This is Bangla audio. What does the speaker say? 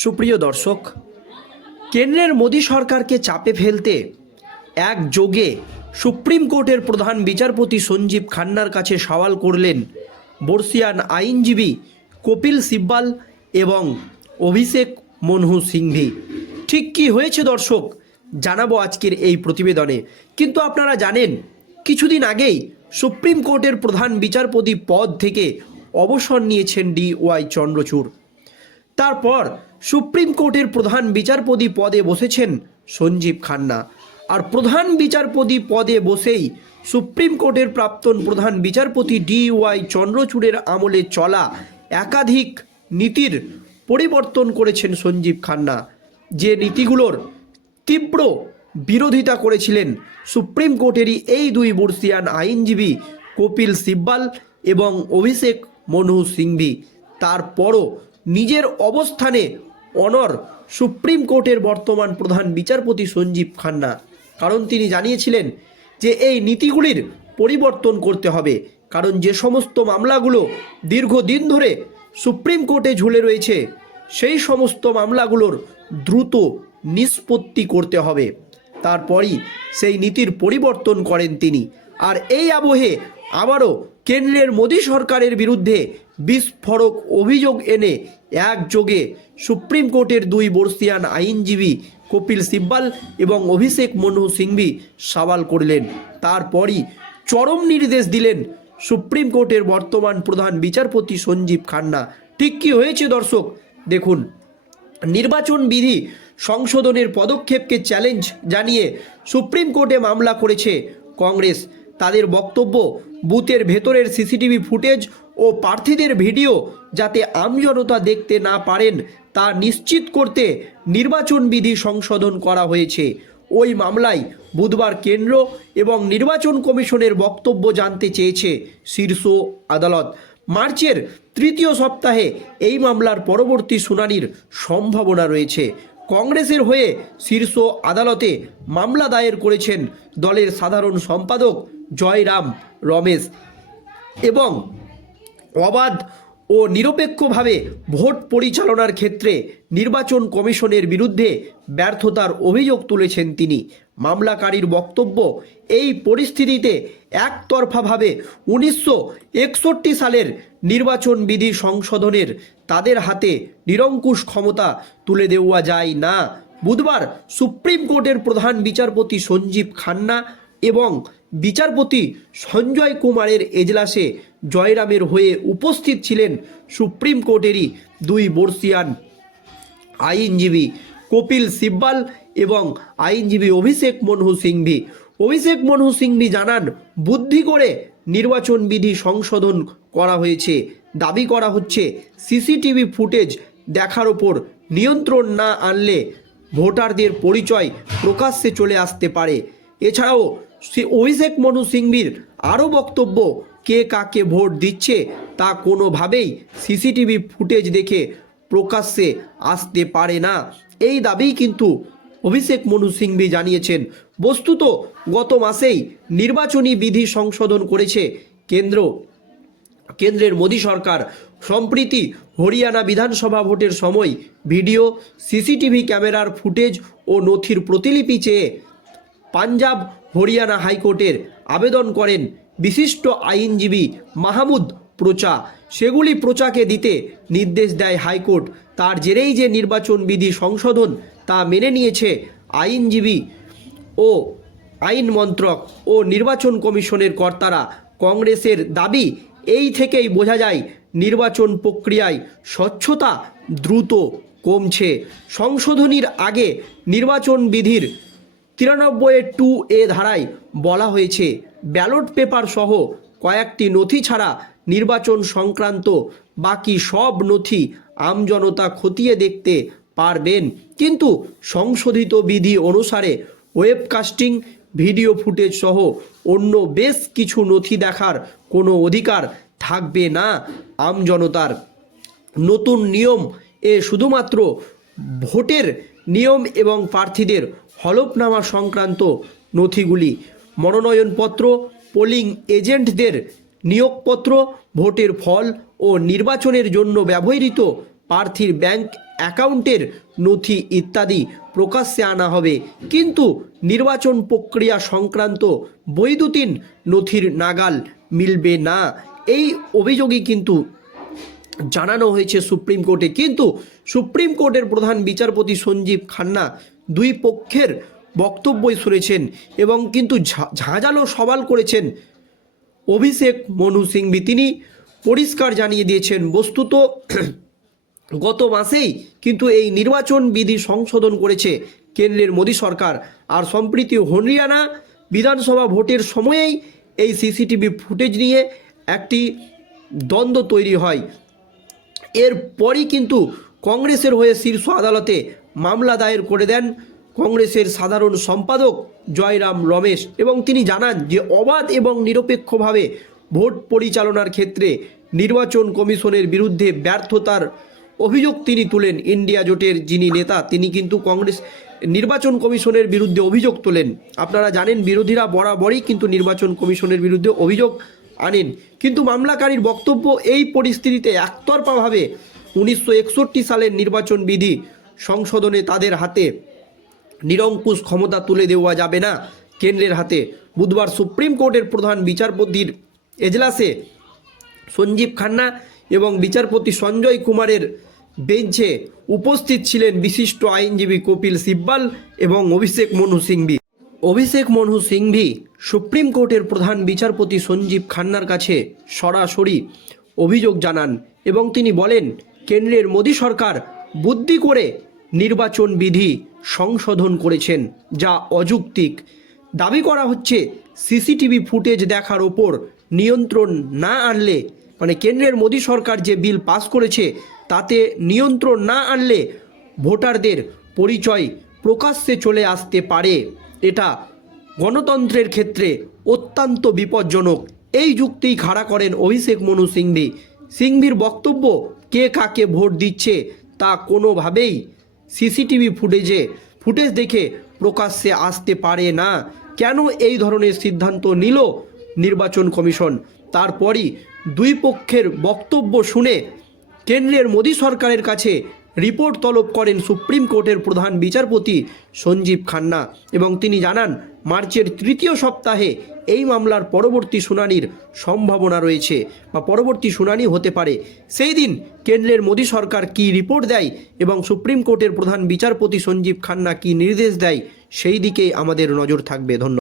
সুপ্রিয় দর্শক, কেন্দ্রের মোদী সরকারকে চাপে ফেলতে এক যোগে সুপ্রিম কোর্টের প্রধান বিচারপতি সঞ্জীব খান্নার কাছে সওয়াল করলেন বর্ষিয়ান আইনজীবী কপিল সিব্বাল এবং অভিষেক মনহু সিংভি। ঠিক কি হয়েছে দর্শক? জানাব আজকের এই প্রতিবেদনে। কিন্তু আপনারা জানেন, কিছুদিন আগেই সুপ্রিম কোর্টের প্রধান বিচারপতি পদ থেকে অবসর নিয়েছেন ডি ওয়াই চন্দ্রচূড়। তারপর সুপ্রিম কোর্টের প্রধান বিচারপতি পদে বসেছেন সঞ্জীব খান্না। আর প্রধান বিচারপতি পদে বসেই সুপ্রিম কোর্টের প্রাক্তন প্রধান বিচারপতি ডি ওয়াই চন্দ্রচূড়ের আমলে চলা একাধিক নীতির পরিবর্তন করেছেন সঞ্জীব খান্না। যে নীতিগুলোর তীব্র বিরোধিতা করেছিলেন সুপ্রিম কোর্টেরই এই দুই বর্ষিয়ান আইনজীবী কপিল সিব্বাল এবং অভিষেক মনহু সিংভি। তারপরও নিজের অবস্থানে অনর সুপ্রিম কোর্টের বর্তমান প্রধান বিচারপতি সঞ্জীব খান্না। কারণ তিনি জানিয়েছিলেন যে এই নীতিগুলির পরিবর্তন করতে হবে। কারণ যে সমস্ত মামলাগুলো দীর্ঘদিন ধরে সুপ্রিম কোর্টে ঝুলে রয়েছে, সেই সমস্ত মামলাগুলোর দ্রুত নিষ্পত্তি করতে হবে। তারপরই সেই নীতির পরিবর্তন করেন তিনি। আর এই আবহে আবারও কেন্দ্রের মোদী সরকারের বিরুদ্ধে বিস্ফোরক অভিযোগ এনে একযোগে সুপ্রিম কোর্টের দুই বর্ষিয়ান আইনজীবী কপিল সিব্বাল এবং অভিষেক মনহু সিংভি সওয়াল করলেন। তারপরই চরম নির্দেশ দিলেন সুপ্রিম কোর্টের বর্তমান প্রধান বিচারপতি সঞ্জীব খান্না। ঠিক কি হয়েছে দর্শক? দেখুন, নির্বাচন বিধি সংশোধনের পদক্ষেপকে চ্যালেঞ্জ জানিয়ে সুপ্রিম কোর্টে মামলা করেছে কংগ্রেস। তাদের বক্তব্য বুথের ভেতরের সিসিটিভি ফুটেজ ও প্রার্থীদের ভিডিও যাতে আমজনতা দেখতে না পারেন, তা নিশ্চিত করতে নির্বাচন বিধি সংশোধন করা হয়েছে। ওই মামলায় বুধবার কেন্দ্র এবং নির্বাচন কমিশনের বক্তব্য জানতে চেয়েছে শীর্ষ আদালত। মার্চের তৃতীয় সপ্তাহে এই মামলার পরবর্তী শুনানির সম্ভাবনা রয়েছে। কংগ্রেসের হয়ে শীর্ষ আদালতে মামলা দায়ের করেছেন দলের সাধারণ সম্পাদক জয়রাম রমেশ এবং অবাধ ও নিরপেক্ষভাবে ভোট পরিচালনার ক্ষেত্রে নির্বাচন কমিশনের বিরুদ্ধে ব্যর্থতার অভিযোগ তুলেছেন তিনি। মামলাকারীর বক্তব্য, এই পরিস্থিতিতে একতরফাভাবে উনিশশো একষট্টি সালের নির্বাচন বিধি সংশোধনের তাদের হাতে নিরঙ্কুশ ক্ষমতা তুলে দেওয়া যায় না। বুধবার সুপ্রিম কোর্টের প্রধান বিচারপতি সঞ্জীব খান্না এবং বিচারপতি সঞ্জয় কুমারের এজলাসে জয়রামের হয়ে উপস্থিত ছিলেন সুপ্রিম কোর্টেরই দুই বর্ষিয়ান আইনজীবী কপিল সিব্বাল এবং আইনজীবী অভিষেক মনহু সিংভি। অভিষেক মনহু সিংভি জানান, বুদ্ধি করে নির্বাচন বিধি সংশোধন করা হয়েছে। দাবি করা হচ্ছে, সিসিটিভি ফুটেজ দেখার ওপর নিয়ন্ত্রণ না আনলে ভোটারদের পরিচয় প্রকাশ্যে চলে আসতে পারে। এছাড়াও শ্রী অভিষেক মনু সিংভির আরও বক্তব্য কে কাকে ভোট দিচ্ছে তা কোনোভাবেই সিসিটিভি ফুটেজ দেখে প্রকাশ্যে আসতে পারে না। এই দাবি কিন্তু অভিষেক মনু সিংভি জানিয়েছেন। বস্তুত গত মাসেই নির্বাচনী বিধি সংশোধন করেছে কেন্দ্র। কেন্দ্রের মোদী সরকার, সম্প্রীতি হরিয়ানা বিধানসভা ভোটের সময় ভিডিও, সিসিটিভি ক্যামেরার ফুটেজ ও নথির প্রতিলিপি চেয়ে পাঞ্জাব হরিয়ানা হাইকোর্টের আবেদন করেন বিশিষ্ট আইনজীবী মাহমুদ প্রচা সেগুলি প্রচাকে দিতে নির্দেশ দেয় হাইকোর্ট। তার জেরেই যে নির্বাচন বিধি সংশোধন তা মেনে নিয়েছে আইনজীবী ও আইন মন্ত্রক ও নির্বাচন কমিশনের কর্তারা। কংগ্রেসের দাবি, এই থেকেই বোঝা যায় নির্বাচন প্রক্রিয়ায় স্বচ্ছতা দ্রুত কমছে। সংশোধনীর আগে নির্বাচন বিধির তিরানব্বই টু এ ধারায় বলা হয়েছে, ব্যালট পেপার সহ কয়েকটি নথি ছাড়া নির্বাচন সংক্রান্ত বাকি সব নথি আমজনতা খতিয়ে দেখতে পারবেন। কিন্তু সংশোধিত বিধি অনুসারে ওয়েবকাস্টিং, ভিডিও ফুটেজ সহ অন্য বেশ কিছু নথি দেখার কোনো অধিকার থাকবে না। আমজনতার নতুন নিয়ম এ শুধুমাত্র ভোটের নিয়ম এবং প্রার্থীদের হলফনামা সংক্রান্ত নথিগুলি, মনোনয়নপত্র, পোলিং এজেন্টদের নিয়োগপত্র, ভোটের ফল ও নির্বাচনের জন্য ব্যবহৃত প্রার্থীর ব্যাংক অ্যাকাউন্টের নথি ইত্যাদি প্রকাশ্যে আনা হবে। কিন্তু নির্বাচন প্রক্রিয়া সংক্রান্ত বৈদ্যুতিন নথির নাগাল মিলবে না। এই অভিযোগই কিন্তু জানানো হয়েছে সুপ্রিম কোর্টে। কিন্তু সুপ্রিম কোর্টের প্রধান বিচারপতি সঞ্জীব খান্না দুই পক্ষের বক্তব্যই শুনেছেন এবং কিন্তু ঝাঁঝালো সওয়াল করেছেন। অভিষেক মনু সিংভি, তিনি পরিষ্কার জানিয়ে দিয়েছেন, বস্তুত গত মাসেই কিন্তু এই নির্বাচন বিধি সংশোধন করেছে কেন্দ্রের মোদী সরকার। আর সম্প্রীতি হরিয়ানা বিধানসভা ভোটের সময়েই এই সিসিটিভি ফুটেজ নিয়ে একটি দ্বন্দ্ব তৈরি হয়। এরপরই কিন্তু কংগ্রেসের হয়ে শীর্ষ আদালতে মামলা দায়ের করে দেন কংগ্রেসের সাধারণ সম্পাদক জয়রাম রমেশ এবং তিনি জানান যে অবাধ এবং নিরপেক্ষভাবে ভোট পরিচালনার ক্ষেত্রে নির্বাচন কমিশনের বিরুদ্ধে ব্যর্থতার অভিযোগ তিনি তুলেন। ইন্ডিয়া জোটের যিনি নেতা, তিনি কিন্তু কংগ্রেস নির্বাচন কমিশনের বিরুদ্ধে অভিযোগ তোলেন। আপনারা জানেন বিরোধীরা বরাবরই কিন্তু নির্বাচন কমিশনের বিরুদ্ধে অভিযোগ আনেন। কিন্তু মামলাকারীর বক্তব্য এই পরিস্থিতিতে একতরফাভাবে উনিশশো একষট্টি সালের নির্বাচন বিধি সংশোধনে তাদের হাতে নিরঙ্কুশ ক্ষমতা তুলে দেওয়া যাবে না কেন্দ্রের হাতে। বুধবার সুপ্রিম কোর্টের প্রধান বিচারপতির এজলাসে সঞ্জীব খান্না এবং বিচারপতি সঞ্জয় কুমারের বেঞ্চে উপস্থিত ছিলেন বিশিষ্ট আইনজীবী কপিল সিব্বাল এবং অভিষেক মনু সিংভি। অভিষেক মনু সিংভি সুপ্রিম কোর্টের প্রধান বিচারপতি সঞ্জীব খান্নার কাছে সরাসরি অভিযোগ জানান এবং তিনি বলেন, কেন্দ্রের মোদী সরকার বুদ্ধি করে নির্বাচন বিধি সংশোধন করেছেন, যা অযৌক্তিক। দাবি করা হচ্ছে, সিসিটিভি ফুটেজ দেখার ওপর নিয়ন্ত্রণ না আনলে মানে কেন্দ্রের মোদী সরকার যে বিল পাস করেছে, তাতে নিয়ন্ত্রণ না আনলে ভোটারদের পরিচয় প্রকাশ্যে চলে আসতে পারে। এটা গণতন্ত্রের ক্ষেত্রে অত্যন্ত বিপজ্জনক। এই যুক্তি খাড়া করেন অভিষেক মনু সিংভি। সিংভির বক্তব্য, কে কাকে ভোট দিচ্ছে তা কোনোভাবেই সিসিটিভি ফুটেজে, ফুটেজ দেখে প্রকাশ্যে আসতে পারে না। কেন এই ধরনের সিদ্ধান্ত নিল নির্বাচন কমিশন? তারপরই দুই পক্ষের বক্তব্য শুনে কেন্দ্রের মোদী সরকারের কাছে রিপোর্ট তলব করেন সুপ্রিম কোর্টের প্রধান বিচারপতি সঞ্জীব খান্না এবং তিনি জানান, মার্চের তৃতীয় সপ্তাহে এই মামলার পরবর্তী শুনানির সম্ভাবনা রয়েছে বা পরবর্তী শুনানি হতে পারে। সেই দিন কেন্দ্রের মোদী সরকার কি রিপোর্ট দেয় এবং সুপ্রিম কোর্টের প্রধান বিচারপতি সঞ্জীব খান্না কি নির্দেশ দেয়, সেই দিকেই আমাদের নজর থাকবে। ধন্যবাদ।